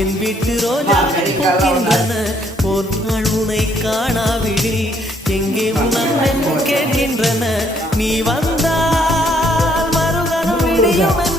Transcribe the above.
என் வீட்டு ரோஜா பூக்கின்றன ஒரு நாள் உனை காணாவிடில் எங்கே உணர்வு கேட்கின்றன நீ வந்தால் மறுகணம் விடியும்